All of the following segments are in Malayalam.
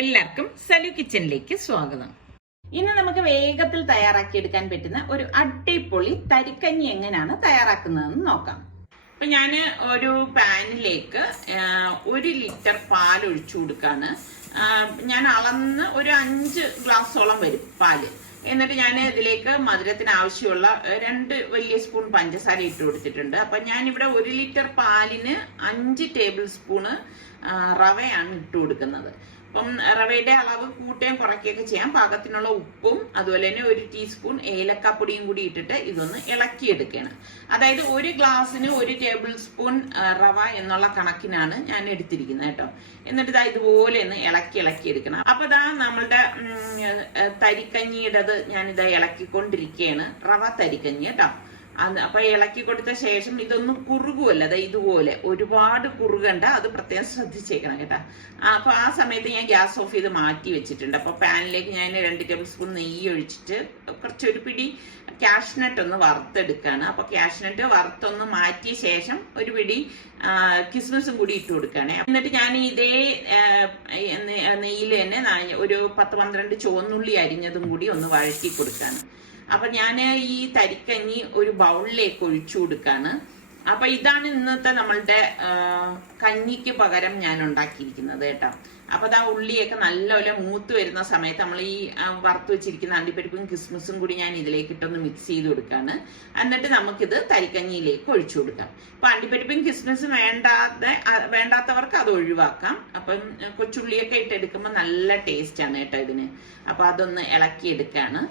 എല്ലാവർക്കും സലു കിച്ചണിലേക്ക് സ്വാഗതം. ഇന്ന് നമുക്ക് വേഗത്തിൽ തയ്യാറാക്കിയെടുക്കാൻ പറ്റുന്ന ഒരു അടിപൊളി തരിക്കഞ്ഞി എങ്ങനെയാണ് തയ്യാറാക്കുന്നതെന്ന് നോക്കാം. അപ്പൊ ഞാൻ ഒരു പാനിലേക്ക് 1 ലിറ്റർ പാൽ ഒഴിച്ചു കൊടുക്കാണ്. ഞാൻ അളന്ന് ഒരു 5 ഗ്ലാസോളം വരും പാല്. എന്നിട്ട് ഞാൻ ഇതിലേക്ക് മധുരത്തിന് ആവശ്യമുള്ള 2 വലിയ സ്പൂൺ പഞ്ചസാര ഇട്ട് കൊടുത്തിട്ടുണ്ട്. അപ്പൊ ഞാൻ ഇവിടെ 1 ലിറ്റർ പാലിന് 5 ടേബിൾ സ്പൂണ് റവയാണ് ഇട്ട് കൊടുക്കുന്നത്. അപ്പം റവയുടെ അളവ് കൂട്ടുകയും കുറയ്ക്കുകയൊക്കെ ചെയ്യാം. പാകത്തിനുള്ള ഉപ്പും അതുപോലെ തന്നെ 1 ടീസ്പൂൺ ഏലക്കാപ്പൊടിയും കൂടി ഇട്ടിട്ട് ഇതൊന്ന് ഇളക്കിയെടുക്കുകയാണ്. അതായത് 1 ഗ്ലാസ്സിന് 1 ടേബിൾ സ്പൂൺ റവ എന്നുള്ള കണക്കിനാണ് ഞാൻ എടുത്തിരിക്കുന്നത് കേട്ടോ. എന്നിട്ട് ഇതാ ഇതുപോലെ ഒന്ന് ഇളക്കിയെടുക്കണം. അപ്പൊ ഇതാ നമ്മളുടെ തരിക്കഞ്ഞിയുടേത് ഞാനിതാ ഇളക്കിക്കൊണ്ടിരിക്കുകയാണ്. റവ തരിക്കഞ്ഞി കേട്ടോ. അപ്പൊ ഇളക്കി കൊടുത്ത ശേഷം ഇതൊന്നും കുറുകുമല്ല, അതായത് ഇതുപോലെ ഒരുപാട് കുറുകണ്ട, അത് പ്രത്യേകം ശ്രദ്ധിച്ചേക്കണം കേട്ടോ. അപ്പൊ ആ സമയത്ത് ഞാൻ ഗ്യാസ് ഓഫ് ചെയ്ത് മാറ്റി വെച്ചിട്ടുണ്ട്. അപ്പൊ പാനിലേക്ക് ഞാൻ 2 ടേബിൾ സ്പൂൺ നെയ്യ് ഒഴിച്ചിട്ട് കുറച്ചൊരു പിടി കാഷ്നട്ട് ഒന്ന് വറുത്തെടുക്കുകയാണ്. അപ്പൊ കാഷ്നട്ട് വറുത്തൊന്ന് മാറ്റിയ ശേഷം ഒരു പിടി കിസ്മിസും കൂടി ഇട്ട് കൊടുക്കുകയാണ്. എന്നിട്ട് ഞാൻ ഇതേ നെയ്യിൽ തന്നെ ഒരു 10-12 ചുവന്നുള്ളി അരിഞ്ഞതും കൂടി ഒന്ന് വഴറ്റി കൊടുക്കുകയാണ്. അപ്പൊ ഞാൻ ഈ തരിക്കഞ്ഞി ഒരു ബൗളിലേക്ക് ഒഴിച്ചു കൊടുക്കാണ്. അപ്പൊ ഇതാണ് ഇന്നത്തെ നമ്മളുടെ കഞ്ഞിക്ക് പകരം ഞാൻ ഉണ്ടാക്കിയിരിക്കുന്നത് കേട്ടോ. അപ്പൊ ആ ഉള്ളിയൊക്കെ നല്ലപോലെ മൂത്ത് വരുന്ന സമയത്ത് നമ്മൾ ഈ വറുത്ത് വെച്ചിരിക്കുന്ന അണ്ടിപ്പരിപ്പും കിസ്മിസും കൂടി ഞാൻ ഇതിലേക്ക് ഇട്ടൊന്ന് മിക്സ് ചെയ്ത് കൊടുക്കാണ്. എന്നിട്ട് നമുക്കിത് തരിക്കഞ്ഞിയിലേക്ക് ഒഴിച്ചു കൊടുക്കാം. അപ്പൊ അണ്ടിപ്പരിപ്പും കിസ്മിസും വേണ്ടാത്തവർക്ക് അത് ഒഴിവാക്കാം. അപ്പം കൊച്ചുള്ളിയൊക്കെ ഇട്ടെടുക്കുമ്പോൾ നല്ല ടേസ്റ്റ് ആണ് കേട്ടോ ഇതിന്. അപ്പൊ അതൊന്ന് ഇളക്കിയെടുക്കാണ്.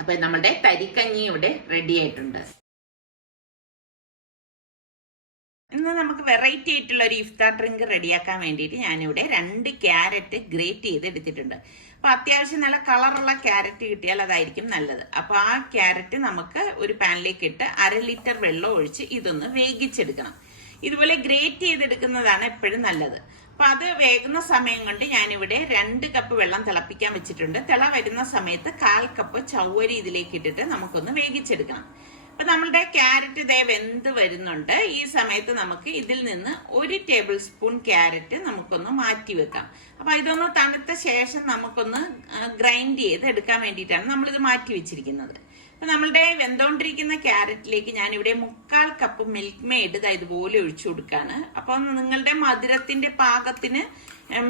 അപ്പൊ നമ്മുടെ തരിക്കഞ്ഞി ഇവിടെ റെഡി ആയിട്ടുണ്ട്. ഇന്ന് നമുക്ക് വെറൈറ്റി ആയിട്ടുള്ള ഒരു ഇഫ്താർ ഡ്രിങ്ക് റെഡിയാക്കാൻ വേണ്ടിയിട്ട് ഞാനിവിടെ 2 ക്യാരറ്റ് ഗ്രേറ്റ് ചെയ്ത് എടുത്തിട്ടുണ്ട്. അപ്പൊ അത്യാവശ്യം നല്ല കളറുള്ള ക്യാരറ്റ് കിട്ടിയാൽ അതായിരിക്കും നല്ലത്. അപ്പൊ ആ ക്യാരറ്റ് നമുക്ക് ഒരു പാനിലേക്ക് ഇട്ട് 1/2 ലിറ്റർ വെള്ളം ഒഴിച്ച് ഇതൊന്ന് വേവിച്ചെടുക്കണം. ഇതുപോലെ ഗ്രേറ്റ് ചെയ്തെടുക്കുന്നതാണ് എപ്പോഴും നല്ലത്. അപ്പൊ അത് വേകുന്ന സമയം കൊണ്ട് ഞാനിവിടെ 2 കപ്പ് വെള്ളം തിളപ്പിക്കാൻ വെച്ചിട്ടുണ്ട്. തിള വരുന്ന സമയത്ത് 1/4 കപ്പ് ചവ്വരി ഇതിലേക്ക് ഇട്ടിട്ട് നമുക്കൊന്ന് വേവിച്ചെടുക്കണം. അപ്പൊ നമ്മളുടെ ക്യാരറ്റ് ഇതേ വെന്ത് വരുന്നുണ്ട്. ഈ സമയത്ത് നമുക്ക് ഇതിൽ നിന്ന് 1 ടേബിൾ സ്പൂൺ ക്യാരറ്റ് നമുക്കൊന്ന് മാറ്റി വെക്കാം. അപ്പൊ ഇതൊന്ന് തണുത്ത ശേഷം നമുക്കൊന്ന് ഗ്രൈൻഡ് ചെയ്ത് എടുക്കാൻ വേണ്ടിയിട്ടാണ് നമ്മളിത് മാറ്റി വെച്ചിരിക്കുന്നത്. അപ്പൊ നമ്മളുടെ വെന്തോണ്ടിരിക്കുന്ന ക്യാരറ്റിലേക്ക് ഞാനിവിടെ 1/4 കപ്പ് മിൽക്ക് മെയ്ഡ് ഇതുപോലെ ഒഴിച്ചു കൊടുക്കാണ്. അപ്പൊ നിങ്ങളുടെ മധുരത്തിന്റെ പാകത്തിന്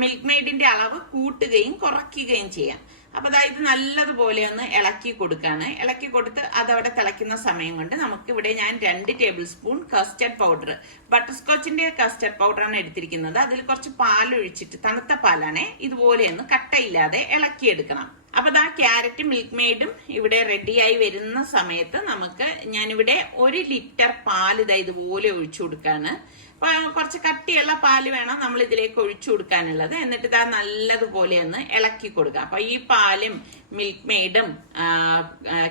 മിൽക്ക് മെയ്ഡിന്റെ അളവ് കൂട്ടുകയും കുറയ്ക്കുകയും ചെയ്യാം. അപ്പൊ ഇത് നല്ലതുപോലെ ഒന്ന് ഇളക്കി കൊടുക്കാണ്. ഇളക്കി കൊടുത്ത് അതവിടെ തിളയ്ക്കുന്ന സമയം കൊണ്ട് നമുക്ക് ഇവിടെ ഞാൻ 2 tablespoon custard powder, butter സ്കോച്ചിന്റെ കസ്റ്റർഡ് പൗഡറാണ് എടുത്തിരിക്കുന്നത്. അതിൽ കുറച്ച് പാലൊഴിച്ചിട്ട്, തണുത്ത പാലാണേ, ഇതുപോലെ ഒന്ന് കട്ടയില്ലാതെ ഇളക്കിയെടുക്കണം. അപ്പൊ ക്യാരറ്റ് മിൽക്ക് മെയ്ഡും ഇവിടെ റെഡിയായി വരുന്ന സമയത്ത് നമുക്ക് ഞാനിവിടെ 1 ലിറ്റർ പാല് ഇതുപോലെ ഒഴിച്ചു കൊടുക്കാണ്. അപ്പൊ കുറച്ച് കട്ടിയുള്ള പാല് വേണം നമ്മൾ ഇതിലേക്ക് ഒഴിച്ചു കൊടുക്കാനുള്ളത്. എന്നിട്ട് നല്ലതുപോലെ ഒന്ന് ഇളക്കി കൊടുക്കുക. അപ്പൊ ഈ പാലും മിൽക്ക് മെയ്ഡും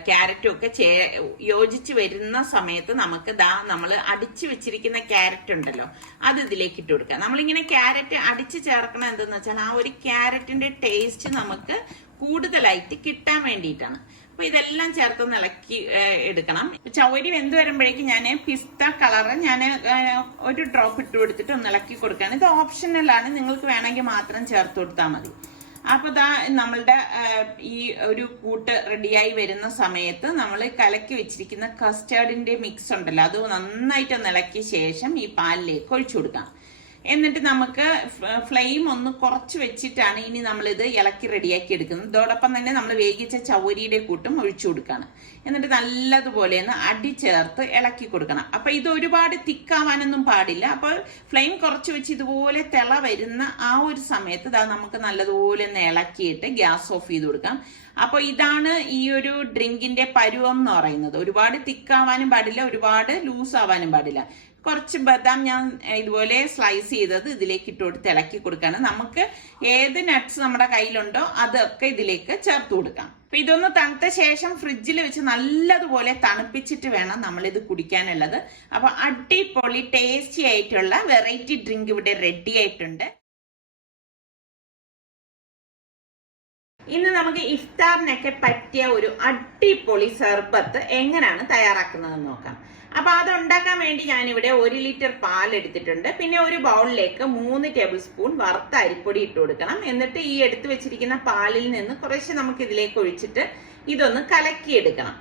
ക്യാരറ്റും ഒക്കെ യോജിച്ച് വരുന്ന സമയത്ത് നമുക്ക് നമ്മൾ അടിച്ചു വെച്ചിരിക്കുന്ന ക്യാരറ്റ് ഉണ്ടല്ലോ, അത് ഇതിലേക്ക് ഇട്ട് കൊടുക്കുക. നമ്മളിങ്ങനെ ക്യാരറ്റ് അടിച്ച് ചേർക്കണം എന്തെന്ന് വെച്ചാൽ ആ ഒരു ക്യാരറ്റിന്റെ ടേസ്റ്റ് നമുക്ക് കൂടുതലായിട്ട് കിട്ടാൻ വേണ്ടിയിട്ടാണ്. അപ്പൊ ഇതെല്ലാം ചേർത്തൊന്ന് ഇളക്കി എടുക്കണം. ചവരി വെന്ത് വരുമ്പോഴേക്കും ഞാൻ പിസ്ത കളറ് ഞാൻ 1 ഡ്രോപ്പ് ഇട്ട് കൊടുത്തിട്ട് ഒന്ന് ഇളക്കി കൊടുക്കുകയാണ്. ഇത് ഓപ്ഷണലാണ്, നിങ്ങൾക്ക് വേണമെങ്കിൽ മാത്രം ചേർത്ത് കൊടുത്താൽ മതി. അപ്പൊ നമ്മളുടെ ഈ ഒരു കൂട്ട് റെഡിയായി വരുന്ന സമയത്ത് നമ്മൾ കലക്കി വെച്ചിരിക്കുന്ന കസ്റ്റേർഡിന്റെ മിക്സ് ഉണ്ടല്ലോ, അത് നന്നായിട്ട് ഒന്ന് ഇളക്കിയ ശേഷം ഈ പാലിലേക്ക് ഒഴിച്ചു കൊടുക്കാം. എന്നിട്ട് നമുക്ക് ഫ്ലെയിം ഒന്ന് കുറച്ച് വെച്ചിട്ടാണ് ഇനി നമ്മളിത് ഇളക്കി റെഡിയാക്കി എടുക്കുന്നത്. ഇതോടൊപ്പം തന്നെ നമ്മൾ വേവിച്ച ചവരിയുടെ കൂട്ടും ഒഴിച്ചു കൊടുക്കണം. എന്നിട്ട് നല്ലതുപോലെ ഒന്ന് അടി ചേർത്ത് ഇളക്കി കൊടുക്കണം. അപ്പൊ ഇത് ഒരുപാട് തിക്കാവാനൊന്നും പാടില്ല. അപ്പൊ ഫ്ലെയിം കുറച്ച് വെച്ച് ഇതുപോലെ തിള വരുന്ന ആ ഒരു സമയത്ത് നമുക്ക് നല്ലതുപോലെ ഒന്ന് ഇളക്കിയിട്ട് ഗ്യാസ് ഓഫ് ചെയ്ത് കൊടുക്കാം. അപ്പൊ ഇതാണ് ഈ ഒരു ഡ്രിങ്കിന്റെ പരുവം എന്ന് പറയുന്നത്. ഒരുപാട് തിക്കാവാനും പാടില്ല, ഒരുപാട് ലൂസ് ആവാനും പാടില്ല. കുറച്ച് ബദാം ഞാൻ ഇതുപോലെ സ്ലൈസ് ചെയ്തത് ഇതിലേക്ക് ഇട്ട് കൊടുത്ത് ഇളക്കി കൊടുക്കാണ്. നമുക്ക് ഏത് നട്ട്സ് നമ്മുടെ കയ്യിലുണ്ടോ അതൊക്കെ ഇതിലേക്ക് ചേർത്ത് കൊടുക്കാം. അപ്പൊ ഇതൊന്ന് തണുത്ത ശേഷം ഫ്രിഡ്ജിൽ വെച്ച് നല്ലതുപോലെ തണുപ്പിച്ചിട്ട് വേണം നമ്മളിത് കുടിക്കാനുള്ളത്. അപ്പൊ അടിപൊളി ടേസ്റ്റി ആയിട്ടുള്ള വെറൈറ്റി ഡ്രിങ്ക് ഇവിടെ റെഡി ആയിട്ടുണ്ട്. ഇന്ന് നമുക്ക് ഇഫ്താറിനൊക്കെ പറ്റിയ ഒരു അടിപൊളി സർബത്ത് എങ്ങനെയാണ് തയ്യാറാക്കുന്നതെന്ന് നോക്കാം. അപ്പൊ അത് ഉണ്ടാക്കാൻ വേണ്ടി ഞാനിവിടെ 1 ലിറ്റർ പാൽ എടുത്തിട്ടുണ്ട്. പിന്നെ ഒരു ബൗളിലേക്ക് 3 ടേബിൾ സ്പൂൺ വറുത്ത അരിപ്പൊടി ഇട്ട് കൊടുക്കണം. എന്നിട്ട് ഈ എടുത്തു വെച്ചിരിക്കുന്ന പാലിൽ നിന്ന് കുറേശ്ശെ നമുക്ക് ഇതിലേക്ക് ഒഴിച്ചിട്ട് ഇതൊന്ന് കലക്കിയെടുക്കണം.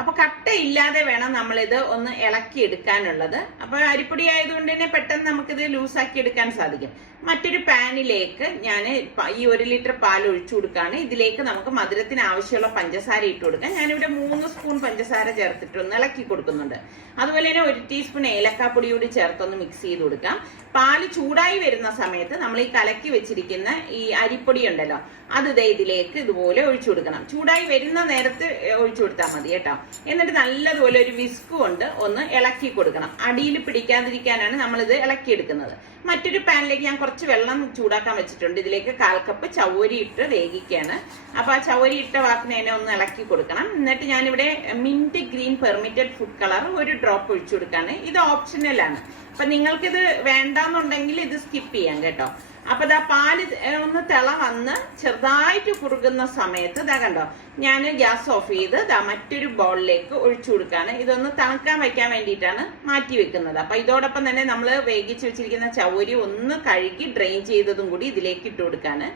അപ്പൊ കട്ടയില്ലാതെ വേണം നമ്മളിത് ഒന്ന് ഇളക്കി എടുക്കാനുള്ളത്. അപ്പൊ അരിപ്പൊടി ആയതുകൊണ്ട് തന്നെ പെട്ടെന്ന് നമുക്കിത് ലൂസാക്കി എടുക്കാൻ സാധിക്കും. മറ്റൊരു പാനിലേക്ക് ഞാൻ ഈ 1 ലിറ്റർ പാൽ ഒഴിച്ചു കൊടുക്കുകയാണ്. ഇതിലേക്ക് നമുക്ക് മധുരത്തിന് ആവശ്യമുള്ള പഞ്ചസാര ഇട്ട് കൊടുക്കാം. ഞാനിവിടെ 3 സ്പൂൺ പഞ്ചസാര ചേർത്തിട്ട് ഒന്ന് ഇളക്കി കൊടുക്കുന്നുണ്ട്. അതുപോലെ തന്നെ 1 ടീസ്പൂൺ ഏലക്കാപ്പൊടി കൂടി ചേർത്തൊന്ന് മിക്സ് ചെയ്ത് കൊടുക്കാം. പാല് ചൂടായി വരുന്ന സമയത്ത് നമ്മൾ ഈ കലക്കി വെച്ചിരിക്കുന്ന ഈ അരിപ്പൊടി ഉണ്ടല്ലോ, അത് ഇതിലേക്ക് ഇതുപോലെ ഒഴിച്ചു കൊടുക്കണം. ചൂടായി വരുന്ന നേരത്ത് ഒഴിച്ചു കൊടുത്താൽ മതി കേട്ടോ. എന്നിട്ട് നല്ലതുപോലെ ഒരു വിസ്ക് കൊണ്ട് ഒന്ന് ഇളക്കി കൊടുക്കണം. അടിയിൽ പിടിക്കാതിരിക്കാനാണ് നമ്മളിത് ഇളക്കിയെടുക്കുന്നത്. മറ്റൊരു പാനിലേക്ക് ഞാൻ കുറച്ച് വെള്ളം ചൂടാക്കാൻ വെച്ചിട്ടുണ്ട്. ഇതിലേക്ക് 1/4 കപ്പ് ചവ്വരി ഇട്ട് വേവിക്കുകയാണ്. അപ്പൊ ആ ചവ്വരി ഇട്ട വാക്കിനെ തന്നെ ഒന്ന് ഇളക്കി കൊടുക്കണം. എന്നിട്ട് ഞാനിവിടെ mint green permitted food colour 1 drop ഒഴിച്ചു കൊടുക്കാണ്. ഇത് ഓപ്ഷണലാണ്. അപ്പൊ നിങ്ങൾക്കിത് വേണ്ടാന്നുണ്ടെങ്കിൽ ഇത് സ്കിപ്പ് ചെയ്യാം കേട്ടോ. അപ്പൊ ഇതാ പാല് ഒന്ന് തിള വന്ന് ചെറുതായിട്ട് കുറുകുന്ന സമയത്ത് ഇതാ കണ്ടോ, ഞാൻ ഗ്യാസ് ഓഫ് ചെയ്ത് മറ്റൊരു ബൗളിലേക്ക് ഒഴിച്ചു കൊടുക്കാണ്. ഇതൊന്ന് തണുക്കാൻ വെക്കാൻ വേണ്ടിയിട്ടാണ് മാറ്റി വെക്കുന്നത്. അപ്പൊ ഇതോടൊപ്പം തന്നെ നമ്മൾ വേവിച്ച് വെച്ചിരിക്കുന്ന ചവ്വരി ഒന്ന് കഴുകി ഡ്രെയിൻ ചെയ്തതും കൂടി ഇതിലേക്ക് ഇട്ട് കൊടുക്കാണ്.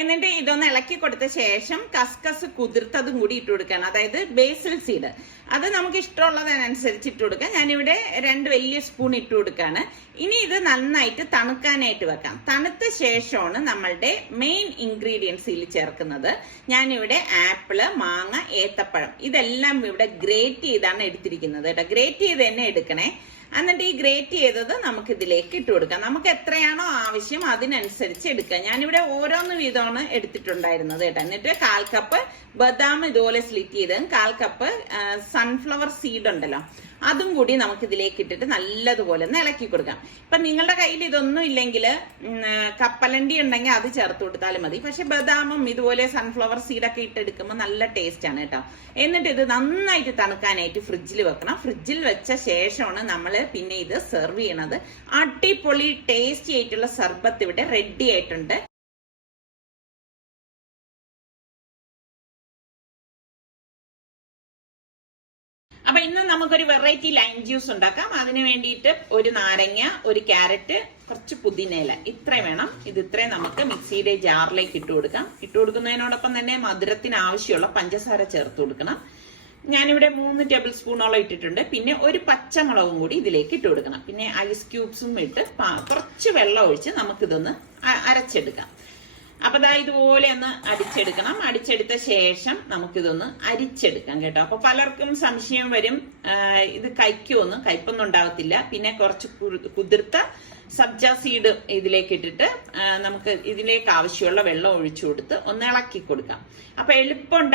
എന്നിട്ട് ഇതൊന്ന് ഇളക്കി കൊടുത്ത ശേഷം കസ്കസ് കുതിർത്തതും കൂടി ഇട്ട് കൊടുക്കണം. അതായത് ബേസിൽ സീഡ്, അത് നമുക്ക് ഇഷ്ടമുള്ളതിനനുസരിച്ച് ഇട്ട് കൊടുക്കാം. ഞാനിവിടെ 2 വലിയ സ്പൂൺ ഇട്ട് കൊടുക്കാണ്. ഇനി ഇത് നന്നായിട്ട് തണുക്കാനായിട്ട് വെക്കാം. തണുത്ത ശേഷമാണ് നമ്മളുടെ മെയിൻ ഇൻഗ്രീഡിയൻസ് ഇതിൽ ചേർക്കുന്നത്. ഞാനിവിടെ ആപ്പിള്, മാങ്ങ, ഏത്തപ്പഴം ഇതെല്ലാം ഇവിടെ ഗ്രേറ്റ് ചെയ്താണ് എടുത്തിരിക്കുന്നത് കേട്ടോ. ഗ്രേറ്റ് ചെയ്ത് തന്നെ എടുക്കണേ. എന്നിട്ട് ഈ ഗ്രേറ്റ് ചെയ്തത് നമുക്ക് ഇതിലേക്ക് ഇട്ട് കൊടുക്കാം. നമുക്ക് എത്രയാണോ ആവശ്യം അതിനനുസരിച്ച് എടുക്കാം. ഞാനിവിടെ ഓരോന്ന് വീതമാണ് എടുത്തിട്ടുണ്ടായിരുന്നത് കേട്ടോ. എന്നിട്ട് 1/4 കപ്പ് ബദാം ഇതുപോലെ സ്ലിറ്റ് ചെയ്ത് 1/4 കപ്പ് സൺഫ്ലവർ സീഡ് ഉണ്ടല്ലോ, അതും കൂടി നമുക്ക് ഇതിലേക്ക് ഇട്ടിട്ട് നല്ലതുപോലെ ഒന്ന് ഇളക്കി കൊടുക്കാം. ഇപ്പൊ നിങ്ങളുടെ കയ്യിൽ ഇതൊന്നും ഇല്ലെങ്കിൽ കപ്പലണ്ടി ഉണ്ടെങ്കിൽ അത് ചേർത്ത് കൊടുത്താലും മതി. പക്ഷെ ബദാമും ഇതുപോലെ സൺഫ്ലവർ സീഡൊക്കെ ഇട്ടെടുക്കുമ്പോൾ നല്ല ടേസ്റ്റ് ആണ് കേട്ടോ. എന്നിട്ട് ഇത് നന്നായിട്ട് തണുക്കാനായിട്ട് ഫ്രിഡ്ജിൽ വെക്കണം. ഫ്രിഡ്ജിൽ വെച്ച ശേഷമാണ് നമ്മൾ പിന്നെ ഇത് സെർവ് ചെയ്യണത്. അടിപൊളി ടേസ്റ്റി ആയിട്ടുള്ള സർബത്ത് ഇവിടെ റെഡി ആയിട്ടുണ്ട്. അപ്പൊ ഇന്ന് നമുക്കൊരു വെറൈറ്റി ലൈം ജ്യൂസ് ഉണ്ടാക്കാം. അതിന് വേണ്ടിയിട്ട് 1 നാരങ്ങ, 1 ക്യാരറ്റ്, കുറച്ച് പുതിനയില, ഇത്രയും വേണം. ഇത് ഇത്രയും നമുക്ക് മിക്സിയുടെ ജാറിലേക്ക് ഇട്ട് കൊടുക്കാം. ഇട്ട് കൊടുക്കുന്നതിനോടൊപ്പം തന്നെ മധുരത്തിന് ആവശ്യമുള്ള പഞ്ചസാര ചേർത്ത് കൊടുക്കണം. ഞാനിവിടെ 3 ടേബിൾ സ്പൂണോളം ഇട്ടിട്ടുണ്ട്. പിന്നെ 1 പച്ചമുളകും കൂടി ഇതിലേക്ക് ഇട്ട് കൊടുക്കണം. പിന്നെ ഐസ് ക്യൂബ്സും ഇട്ട് കുറച്ച് വെള്ളം ഒഴിച്ച് നമുക്കിതൊന്ന് അരച്ചെടുക്കാം. അപ്പൊ ദാ ഇതുപോലെ ഒന്ന് അടിച്ചെടുക്കണം. അടിച്ചെടുത്ത ശേഷം നമുക്കിതൊന്ന് അരിച്ചെടുക്കാം കേട്ടോ. അപ്പൊ പലർക്കും സംശയം വരും, ഇത് കയ്പൊന്നും ഉണ്ടാകത്തില്ല. പിന്നെ കുറച്ച് കുതിർത്ത സബ്ജ സീഡ് ഇതിലേക്ക് ഇട്ടിട്ട് നമുക്ക് ഇതിലേക്ക് ആവശ്യമുള്ള വെള്ളം ഒഴിച്ചു കൊടുത്ത് ഒന്ന് ഇളക്കി കൊടുക്കാം. അപ്പൊ എളുപ്പം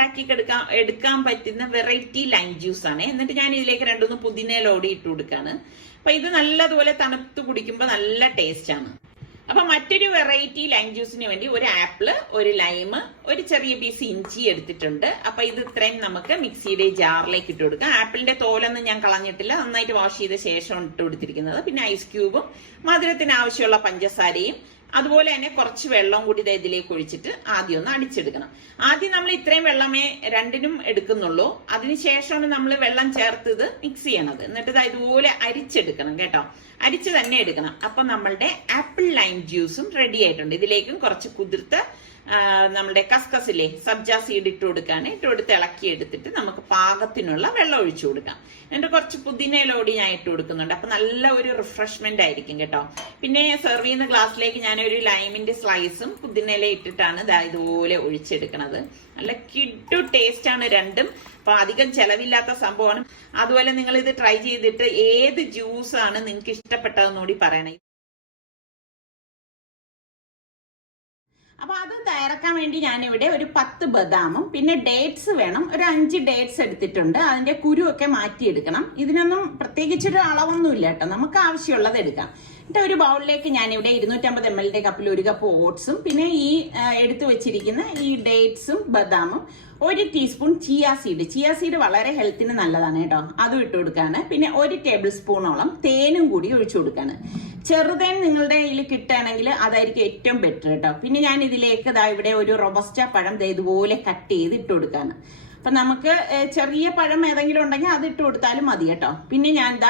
എടുക്കാൻ പറ്റുന്ന വെറൈറ്റി ലൈം ജ്യൂസ് ആണ്. എന്നിട്ട് ഞാൻ ഇതിലേക്ക് 2-3 പുതിനയിലോടി ഇട്ട് കൊടുക്കാണ്. അപ്പൊ ഇത് നല്ലതുപോലെ തണുത്ത് കുടിക്കുമ്പോൾ നല്ല ടേസ്റ്റ് ആണ്. അപ്പൊ മറ്റൊരു വെറൈറ്റി ലൈം ജ്യൂസിന് വേണ്ടി 1 ആപ്പിള്, 1 ലൈം, 1 ചെറിയ പീസ് ഇഞ്ചി എടുത്തിട്ടുണ്ട്. അപ്പൊ ഇത് ഇത്രയും നമുക്ക് മിക്സിയുടെ ജാറിലേക്ക് ഇട്ട് കൊടുക്കാം. ആപ്പിളിന്റെ തോലൊന്നും ഞാൻ കളഞ്ഞിട്ടില്ല, നന്നായിട്ട് വാഷ് ചെയ്ത ശേഷം ഇട്ട് കൊടുത്തിരിക്കുന്നത്. പിന്നെ ഐസ് ക്യൂബും മധുരത്തിന് ആവശ്യമുള്ള പഞ്ചസാരയും അതുപോലെ തന്നെ കുറച്ച് വെള്ളം കൂടി ഇതിലേക്ക് ഒഴിച്ചിട്ട് ആദ്യം ഒന്ന് അടിച്ചെടുക്കണം. ആദ്യം നമ്മൾ ഇത്രയും വെള്ളമേ രണ്ടിനും എടുക്കുന്നുള്ളൂ. അതിനുശേഷമാണ് നമ്മൾ വെള്ളം ചേർത്ത് ഇത് മിക്സ് ചെയ്യണത്. എന്നിട്ട് ഇതുപോലെ അരിച്ചെടുക്കണം കേട്ടോ. അരിച്ച് തന്നെ എടുക്കണം. അപ്പൊ നമ്മളുടെ ആപ്പിൾ ലൈം ജ്യൂസും റെഡി ആയിട്ടുണ്ട്. ഇതിലേക്കും കുറച്ച് കുതിർത്ത നമ്മുടെ കസ്കസിലെ സബ്ജ സീഡ് ഇട്ട് കൊടുക്കാണ്. ഇട്ട് കൊടുത്ത് ഇളക്കി എടുത്തിട്ട് നമുക്ക് പാകത്തിനുള്ള വെള്ളം ഒഴിച്ചു കൊടുക്കാം. എന്നിട്ട് കുറച്ച് പുതിനയിലോടി ഞാൻ ഇട്ട് കൊടുക്കുന്നുണ്ട്. അപ്പൊ നല്ല ഒരു റിഫ്രഷ്മെന്റ് ആയിരിക്കും കേട്ടോ. പിന്നെ സെർവ് ചെയ്യുന്ന ഗ്ലാസ്സിലേക്ക് ഞാൻ ഒരു ലൈമിന്റെ സ്ലൈസും പുതിനയില ഇട്ടിട്ടാണ് ഇതുപോലെ ഒഴിച്ചെടുക്കുന്നത്. നല്ല കിഡു ടേസ്റ്റ് ആണ് രണ്ടും. അപ്പൊ അധികം ചെലവില്ലാത്ത സംഭവമാണ്. അതുപോലെ നിങ്ങൾ ഇത് ട്രൈ ചെയ്തിട്ട് ഏത് ജ്യൂസാണ് നിങ്ങൾക്ക് ഇഷ്ടപ്പെട്ടതെന്നൂടി പറയണേ. അപ്പൊ അത് തയ്യാറാക്കാൻ വേണ്ടി ഞാനിവിടെ ഒരു 10 ബദാമും പിന്നെ ഡേറ്റ്സ് വേണം, ഒരു 5 ഡേറ്റ്സ് എടുത്തിട്ടുണ്ട്. അതിന്റെ കുരുവൊക്കെ മാറ്റിയെടുക്കണം. ഇതിനൊന്നും പ്രത്യേകിച്ചൊരു അളവൊന്നും ഇല്ല കേട്ടോ, നമുക്ക് ആവശ്യമുള്ളത് എടുക്കാം. എന്നിട്ട് ഒരു ബൗളിലേക്ക് ഞാനിവിടെ 250 ml കപ്പിൽ 1 കപ്പ് ഓട്സും പിന്നെ ഈ എടുത്തു വെച്ചിരിക്കുന്ന ഈ ഡേറ്റ്സും ബദാമും 1 ടീസ്പൂൺ ചിയ സീഡ് വളരെ ഹെൽത്തിന് നല്ലതാണ് കേട്ടോ, അതും ഇട്ട് കൊടുക്കാണ്. പിന്നെ 1 ടേബിൾ സ്പൂണോളം തേനും കൂടി ഒഴിച്ചു കൊടുക്കാണ്. ചെറുതേൻ നിങ്ങളുടെ കയ്യിൽ കിട്ടുകയാണെങ്കിൽ അതായിരിക്കും ഏറ്റവും ബെറ്റർ കേട്ടോ. പിന്നെ ഞാൻ ഇതിലേക്ക് ഇവിടെ ഒരു റൊബസ്റ്റ പഴം ഇതുപോലെ കട്ട് ചെയ്ത് ഇട്ട് കൊടുക്കാണ്. അപ്പൊ നമുക്ക് ചെറിയ പഴം ഏതെങ്കിലും ഉണ്ടെങ്കിൽ അത് ഇട്ട് കൊടുത്താലും മതി കേട്ടോ. പിന്നെ ഞാൻ എന്താ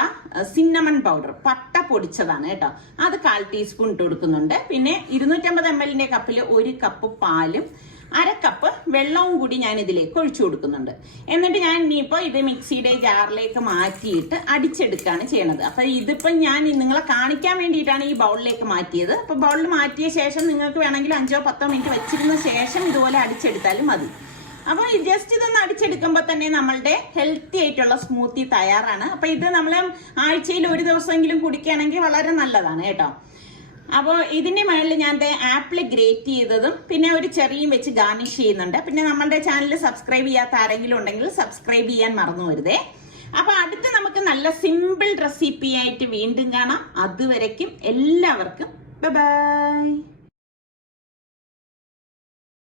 സിന്നമൺ പൗഡർ പട്ട പൊടിച്ചതാണ് കേട്ടോ, അത് 1/4 ടീസ്പൂൺ ഇട്ട് കൊടുക്കുന്നുണ്ട്. പിന്നെ 250 ml കപ്പിൽ 1 കപ്പ് പാലും 1/2 കപ്പ് വെള്ളവും കൂടി ഞാൻ ഇതിലേക്ക് ഒഴിച്ചു കൊടുക്കുന്നുണ്ട്. എന്നിട്ട് ഞാൻ ഇനിയിപ്പോ ഇത് മിക്സിയുടെ ജാറിലേക്ക് മാറ്റിയിട്ട് അടിച്ചെടുക്കുകയാണ് ചെയ്യണത്. അപ്പൊ ഇതിപ്പോ ഞാൻ നിങ്ങളെ കാണിക്കാൻ വേണ്ടിയിട്ടാണ് ഈ ബൗളിലേക്ക് മാറ്റിയത്. അപ്പൊ ബൗളിൽ മാറ്റിയ ശേഷം നിങ്ങൾക്ക് വേണമെങ്കിൽ 5-10 മിനിറ്റ് വെച്ചിരുന്ന ശേഷം ഇതുപോലെ അടിച്ചെടുത്താലും മതി. അപ്പൊ ജസ്റ്റ് ഇതൊന്ന് അടിച്ചെടുക്കുമ്പോൾ തന്നെ നമ്മളുടെ ഹെൽത്തി ആയിട്ടുള്ള സ്മൂത്തി തയ്യാറാണ്. അപ്പൊ ഇത് നമ്മൾ ആഴ്ചയിൽ 1 ദിവസമെങ്കിലും കുടിക്കുകയാണെങ്കിൽ വളരെ നല്ലതാണ് കേട്ടോ. അപ്പോൾ ഇതിന്റെ മുകളിൽ ഞാൻ ആപ്പിൾ ഗ്രേറ്റ് ചെയ്തതും പിന്നെ ഒരു ചെറിയും വെച്ച് ഗാർണിഷ് ചെയ്യുന്നുണ്ട്. പിന്നെ നമ്മളുടെ ചാനൽ സബ്സ്ക്രൈബ് ചെയ്യാത്ത ആരെങ്കിലും ഉണ്ടെങ്കിൽ സബ്സ്ക്രൈബ് ചെയ്യാൻ മറന്നു വരുതേ. അപ്പൊ അടുത്ത് നമുക്ക് നല്ല സിമ്പിൾ റെസിപ്പി ആയിട്ട് വീണ്ടും കാണാം. അതുവരയ്ക്കും എല്ലാവർക്കും ബൈ ബൈ.